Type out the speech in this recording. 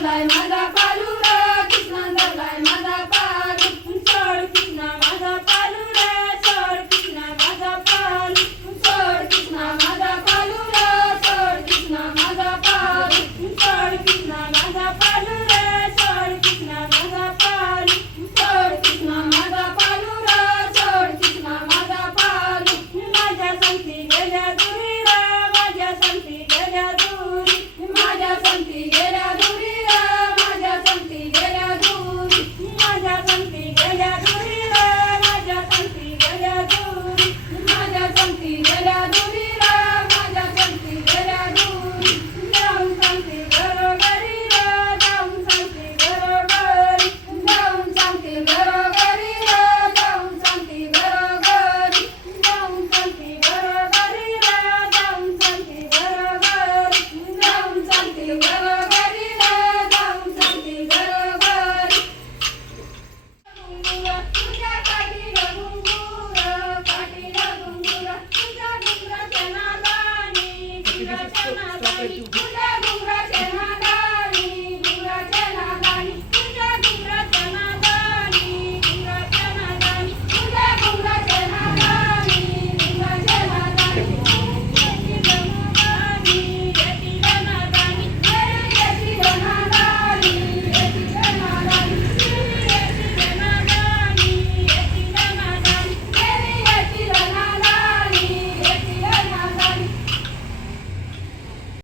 Sunday, Monday, Friday. Thank you.